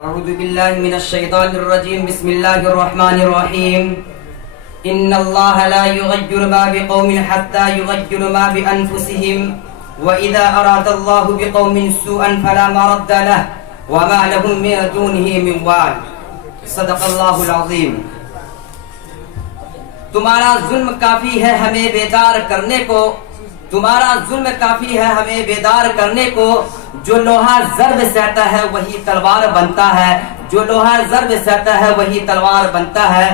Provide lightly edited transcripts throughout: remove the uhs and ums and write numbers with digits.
أعوذ بالله من الشيطان الرجيم. بسم الله الرحمن الرحيم. إن الله لا يغير ما بقوم حتى يغير ما بأنفسهم وإذا أراد الله بقوم سوءا فلا مرد له وما لهم من دونه من وال. صدق اللہ العظیم. تمہارا ظلم کافی ہے ہمیں بیدار کرنے کو، تمہارا ظلم کافی ہے ہمیں بیدار کرنے کو. جو لوہا ضرب سہتا ہے وہی تلوار بنتا ہے، جو لوہا ضرب سہتا ہے وہی تلوار بنتا ہے.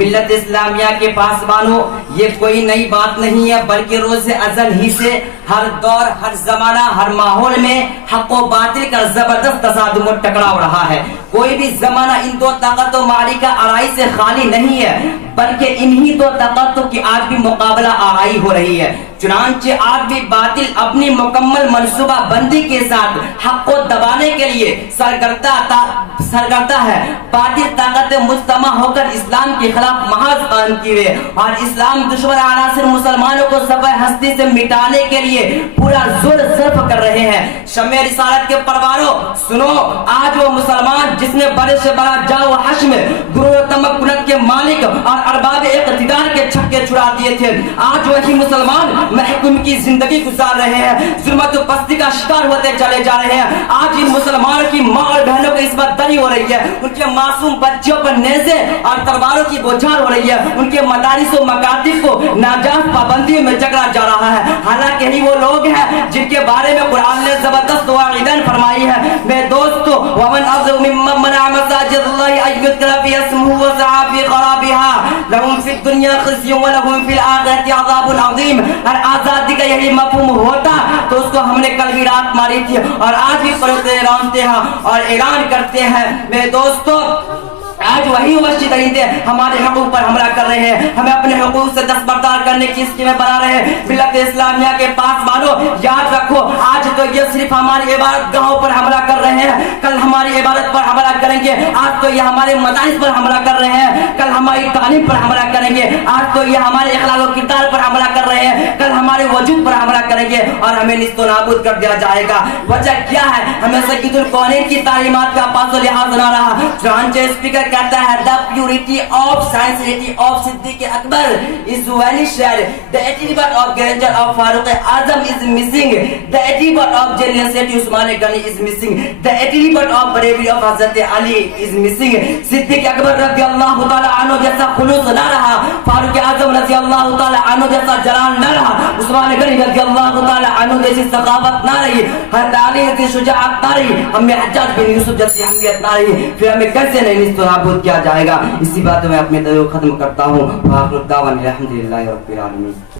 ملت اسلامیہ کے پاسبانوں، یہ کوئی نئی بات نہیں ہے، بلکہ روز ازل ہی سے ہر دور، ہر زمانہ، ہر ماحول میں حق و باطل کا زبردست تصادم و ٹکراؤ رہا ہے. کوئی بھی زمانہ ان دو طاقتوں معرکہ آرائی سے خالی نہیں ہے، بلکہ انہی دو طاقتوں کی آج بھی مقابلہ آرائی ہو رہی ہے. چنانچہ آج بھی باطل اپنی مکمل منصوبہ بندی کے ساتھ حق کو دبانے کے لیے سرگردہ ہے. باطل طاقت مجتمع ہو کر اسلام کے خلاف محاذ قائم کیے اور اسلام دشمن عناصر مسلمانوں کو صفحہ ہستی سے مٹانے کے لیے پورا زور صرف کر رہے ہیں. شمع رسالت کے پرواروں سنو، آج وہ مسلمان جس نے بڑے سے بڑا جاؤ حشم، غرور و تمکنت کے مالک اور ارباب اقتدار کے چھکے چھڑا دیے تھے، آج وہی مسلمان محکوم کی زندگی گزار رہے ہیں، ظلمت و پستی کا شکار ہوتے چلے جا رہے ہیں. آج ان مسلمانوں کی ماں اور بہنوں کو عصمت دری ہو رہی ہے، ان کے معصوم بچوں پر نیزے اور تلواروں کی بوچھار ہو رہی ہے، ان کے مدارس و مکاتب کو ناجائز پابندیوں میں جکڑا جا رہا ہے. حالانکہ یہی وہ لوگ ہیں جن کے بارے میں قرآن نے زبردست وعیدن فرمائی ہے. میرے دوستو، ومن اظلم ممن منع مساجد اللہ ان یذکر فیہا اسمہ وسعی فی خرابها لهم فی الدنیا خزی ولهم فی الآخرۃ عذاب عظیم. اور آزادی کا یہی مفہوم ہوتا تو اس کو ہم نے کل بھی رات ماری تھی اور آج بھی پڑھتے ہیں اور اعلان کرتے ہیں. میرے دوستو، آج وہی وحشی درندے ہمارے حقوق پر حملہ کر رہے ہیں، ہمیں اپنے حقوق سے دستبردار کرنے کی اسکیمیں بنا رہے ہیں. ملت اسلامیہ کے پاسبانوں، یاد رکھو، آج تو یہ صرف ہماری عبادت گاہوں پر حملہ کر رہے ہیں، کل ہماری عبادت پر حملہ کریں گے. آج تو یہ ہمارے مدارس پر حملہ کر رہے ہیں، کل ہماری تعلیم پر حملہ کریں گے. آج تو یہ ہمارے اخلاق و کردار پر حملہ کر رہے ہیں، کل ہمارے وجود پر حملہ کریں گے اور ہمیں نیست و نابود کر دیا جائے گا. وجہ کیا ہے؟ ہمیں سید القونین کی تعلیمات کا پاس و لحاظ نہ رہا. چنانچہ اسپیکر کہتا ہے the purity of sincerity of Siddiq Akbar is vanished, the attribute of grandeur of Farooq Azam is missing, the attribute of generosity Usman Ghani is missing, the attribute of bravery of Hazrat Ali is missing. Siddiq Akbar رضی اللہ تعالی عنہ جیسا خلوص نہ رہا، فاروق اعظم رضی اللہ تعالی عنہ جیسا جلال نہ رہا، عثمان غنی رضی اللہ تعالی عنہ جیسی ثقافت نہ رہی، حضرت علی جیسی شجاعت نہ رہی، ہمیں حجاج بن یوسف جیسی اہمیت نہ رہی، پھر ہمیں کیسے نہیں نیست و نابود کیا جائے گا. اسی بات میں اپنے دعوے ختم کرتا ہوں. وآخر الدعوانا الحمدللہ رب العالمین.